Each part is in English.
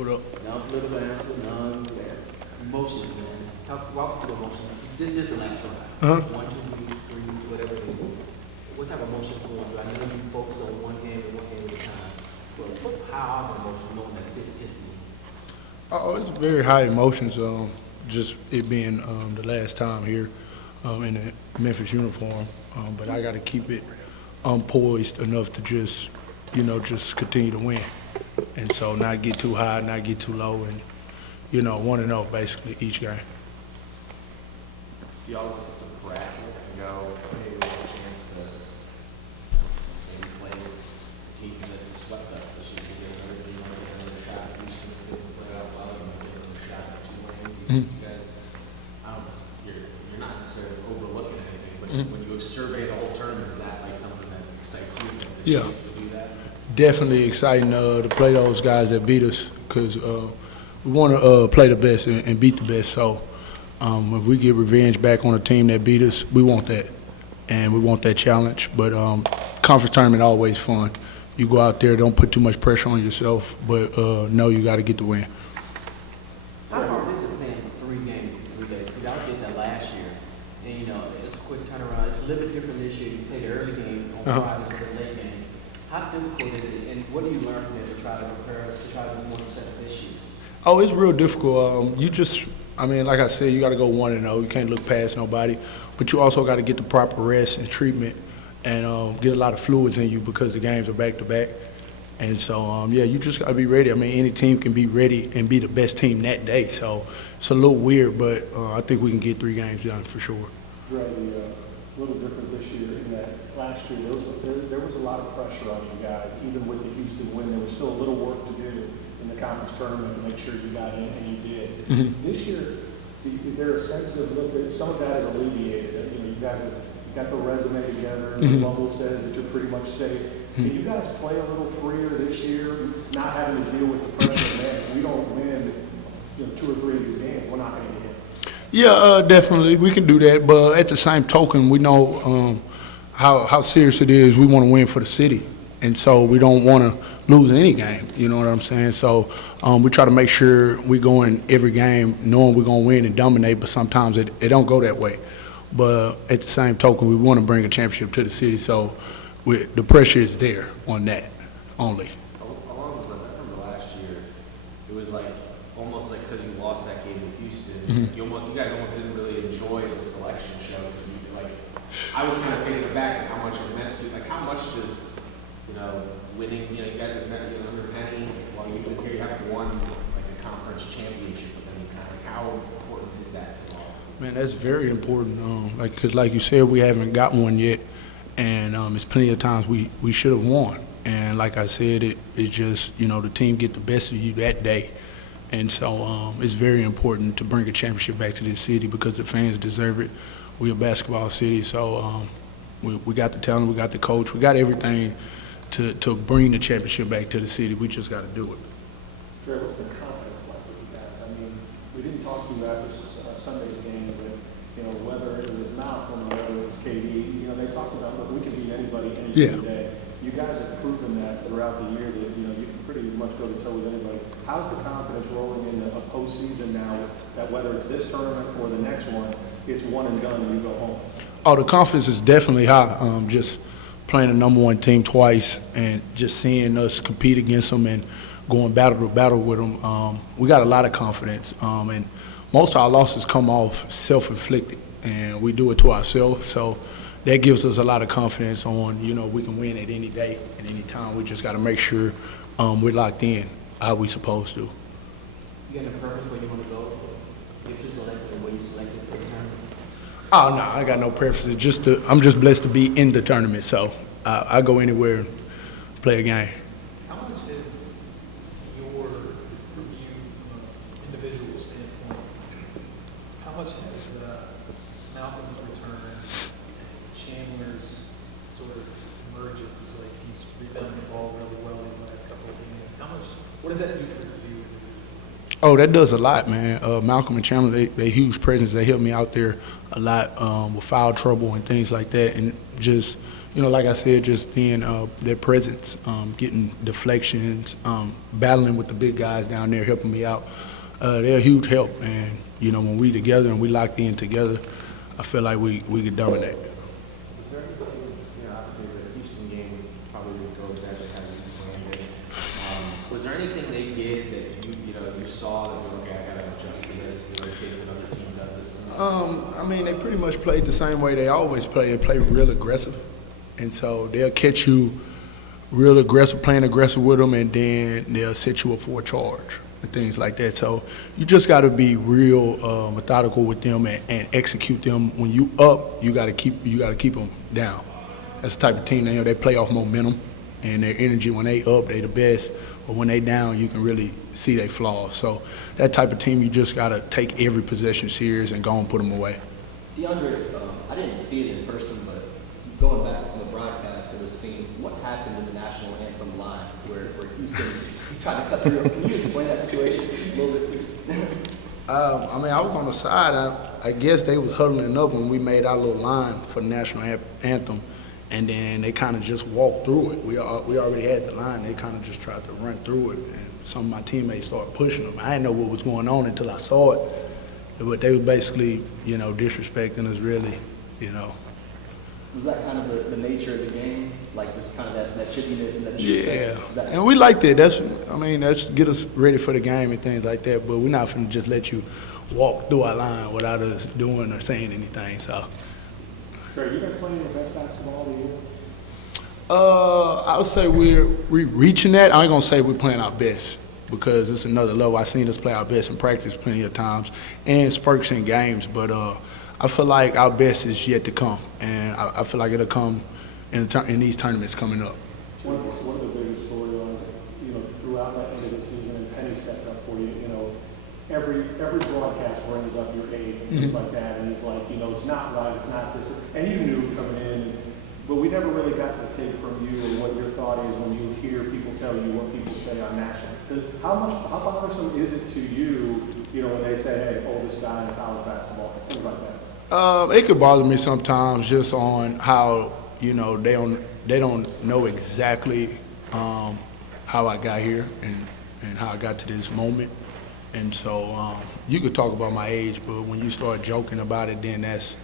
What up? Non-political answer, emotions, man. Walk through the emotions. This is the last drive. 1, 2 weeks, 3 weeks, whatever it is. What type of emotions going through? I know you focus on one game and one game at a time. But how are the emotions knowing that this is history? Oh, it's very high emotions. Just it being the last time here in the Memphis uniform. But I got to keep it poised enough to just continue to win. And so not get too high, not get too low, and 1-0 basically each game. Do y'all look at the bracket and go, hey, we have a chance to maybe play teams that swept us this year? Because everybody want to get another shot. Houston didn't play out well, and they get another shot at Tulane. You guys, you're not necessarily overlooking anything, but when you survey the whole tournament, is that like something that excites you? The chance to do that? Definitely exciting to play those guys that beat us because we want to play the best and beat the best. So if we get revenge back on a team that beat us, we want that. And we want that challenge. But conference tournament always fun. You go out there, don't put too much pressure on yourself, but know you got to get the win. How hard is it playing 3 games in 3 days? Y'all did that last year. And, it's a quick turnaround. It's a little bit different this year. You play the early game on Friday instead of the late game. How difficult is it, and what do you learn from it to try to prepare, to try to be more set up this year? Oh, it's real difficult. Like I said, you got to go 1-0. You can't look past nobody. But you also got to get the proper rest and treatment and get a lot of fluids in you because the games are back-to-back. And so, you just got to be ready. I mean, any team can be ready and be the best team that day. So it's a little weird, but I think we can get 3 games done for sure. Really a little different this year in that last year there was a lot of pressure on you guys. Even with the Houston win, there was still a little work to do in the conference tournament to make sure you got in, and you did. This year, is there a sense of some of that is alleviated? You guys have got the resume together. The bubble says that you're pretty much safe. Can you guys play a little freer this year, not having to deal with the pressure? Man, if we don't win 2 or 3 of these games, we're not going to get in. Yeah, definitely. We can do that. But at the same token, we know how serious it is. We want to win for the city. And so we don't want to lose any game. You know what I'm saying? So we try to make sure we go in every game knowing we're going to win and dominate, but sometimes it don't go that way. But at the same token, we want to bring a championship to the city. So the pressure is there on that only. Along was like, I remember last year, it was like almost like because you lost that game in Houston, you guys almost didn't really enjoy the selection show because I was kind of thinking back at how much it meant to, like how much does winning, you guys have met under Penny while you've been here, you haven't won like a conference championship with any kind. Like how important is that to all? Man, that's very important. Because like you said, we haven't got one yet, and it's plenty of times we should have won. And like I said, it's just the team get the best of you that day, and so it's very important to bring a championship back to this city because the fans deserve it. We're a basketball city, so we got the talent, we got the coach, we got everything to bring the championship back to the city. We just got to do it. Dre, what's the confidence like with you guys? I mean, we didn't talk to you after Sunday's game, but whether it was Malcolm or whether it was KD, they talked about, look, we can beat anybody any given day. You guys have proven that throughout the year that you can pretty much go to toe with anybody. How's the confidence rolling into a postseason now that whether it's this tournament or the next one, it's one and done and you go home? Oh, the confidence is definitely high. Just playing the #1 team twice and just seeing us compete against them and going battle to battle with them, we got a lot of confidence. And most of our losses come off self-inflicted, and we do it to ourselves. So that gives us a lot of confidence on, we can win at any day, at any time. We just got to make sure we're locked in how we supposed to. You got a purpose where you want to go? If you selected where you selected for the tournament? Oh, no, I got no preferences. I'm just blessed to be in the tournament, so I go anywhere and play a game. How much is from you from an individual standpoint, how much has Malcolm's return and Chandler's sort of emergence, like he's rebounding the ball really well these last couple of games, what does that do for you? Oh, that does a lot, man. Malcolm and Chandler, they huge presence. They help me out there a lot with foul trouble and things like that. And just, like I said, just being their presence, getting deflections, battling with the big guys down there, helping me out. They're a huge help. And, when we together and we locked in together, I feel like we could dominate. Was there anything, obviously the Houston game probably didn't go exactly how you planned it. Was there anything they did that you saw that you were like, I gotta adjust to this in case another team does this? They pretty much played the same way they always play. They play real aggressive. And so they'll catch you real aggressive, playing aggressive with them, and then they'll set you up for a charge and things like that. So you just got to be real methodical with them and execute them. When you up, you got to keep them down. That's the type of team they play off momentum and their energy. When they up, they the best. But when they down, you can really see their flaws. So that type of team, you just got to take every possession serious and go and put them away. DeAndre, I didn't see it in person, but going back on the broadcast, it was seen what happened in the national anthem line where Houston tried to cut through. Can you explain that situation a little bit, please? I was on the side. I guess they was huddling up when we made our little line for the national anthem, and then they kind of just walked through it. We already had the line. They kind of just tried to run through it, and some of my teammates started pushing them. I didn't know what was going on until I saw it, but they were basically, disrespecting us really, Was that kind of the nature of the game? Like this kind of that chippiness and that disrespect? Yeah, and we like that. That's get us ready for the game and things like that. But we're not finna just let you walk through our line without us doing or saying anything. So. Are you guys playing the best basketball of the year? I would say we're reaching that. I ain't gonna say we're playing our best because it's another level. I've seen us play our best in practice plenty of times and spurts in games, but I feel like our best is yet to come, and I feel like it'll come in these tournaments coming up. One of the biggest storylines, throughout that end of the season, and Penny stepped up for you. Every broadcast brings up your age and things like that, and it's like, it's not right, it's not this, and you knew coming in, but we never really got to take from you or what your thought is when you hear people tell you what people say on national. How bothersome is it to you, when they say, hey, oldest guy in college basketball, things like that? It could bother me sometimes just on how they don't know exactly how I got here and how I got to this moment, and so you could talk about my age, but when you start joking about it, then that's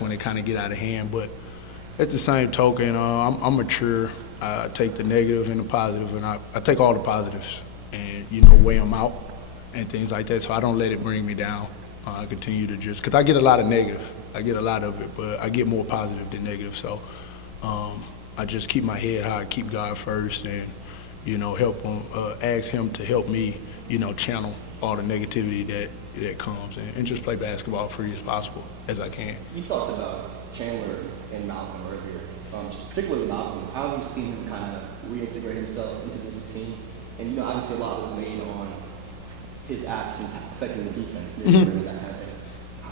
when it kind of get out of hand. But at the same token, I'm mature. I take the negative and the positive, and I take all the positives and weigh them out and things like that. So I don't let it bring me down. I continue to because I get a lot of negative. I get a lot of it, but I get more positive than negative. So I just keep my head high, keep God first, and help him, ask him to help me, channel all the negativity that comes, and just play basketball free as possible as I can. You talked about Chandler and Malcolm earlier, particularly Malcolm. How have you seen him kind of reintegrate himself into this team? And obviously a lot was made on his absence affecting the defense. That kind of thing.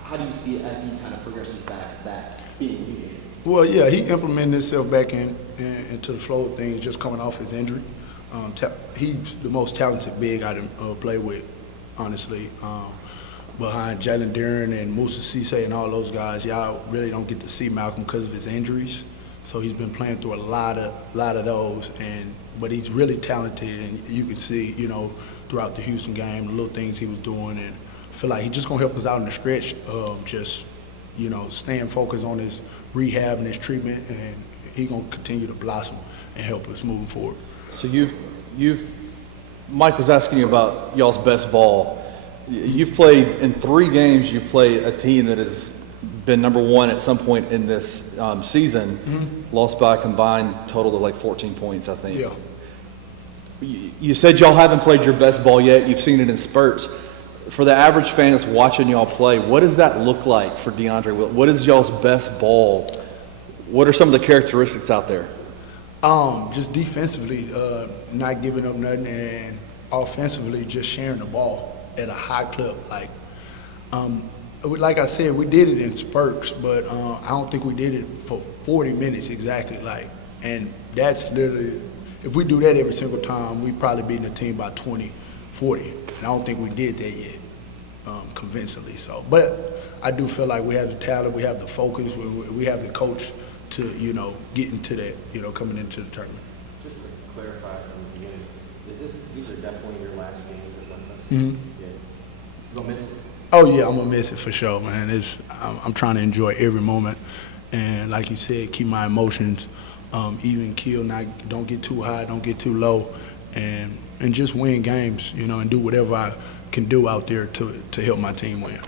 How do you see it as he kind of progresses back, that being alleviated? Well, yeah, he implemented himself back into the flow of things, just coming off his injury. He's the most talented big I play with, honestly. Behind Jalen Duren and Musa Cisse and all those guys, y'all really don't get to see Malcolm because of his injuries. So he's been playing through a lot of those, but he's really talented, and you can see, throughout the Houston game, the little things he was doing, and I feel like he's just gonna help us out in the stretch of just, staying focused on his rehab and his treatment, and he's gonna continue to blossom and help us moving forward. So Mike was asking you about y'all's best ball. You've played in 3 games. You've played a team that has been number 1 at some point in this season. Lost by a combined total of like 14 points, I think. Yeah. You said y'all haven't played your best ball yet. You've seen it in spurts. For the average fan that's watching y'all play, what does that look like for DeAndre Williams? What is y'all's best ball? What are some of the characteristics out there? Just defensively, not giving up nothing, and offensively, just sharing the ball at a high clip. Like I said, we did it in spurts, but I don't think we did it for 40 minutes exactly. And that's literally, if we do that every single time, we probably beating the team by 20 40. And I don't think we did that yet, convincingly so. But I do feel like we have the talent, we have the focus, we have the coach to, you know, get into that, you know, coming into the tournament. Just to clarify from the beginning, these are definitely your last games at Memphis? Mm-hmm. Yeah. You gonna miss it? Oh yeah, I'm gonna miss it for sure, man. I'm trying to enjoy every moment, and like you said, keep my emotions even keel. Don't get too high, don't get too low, and just win games, you know, and do whatever I can do out there to help my team win.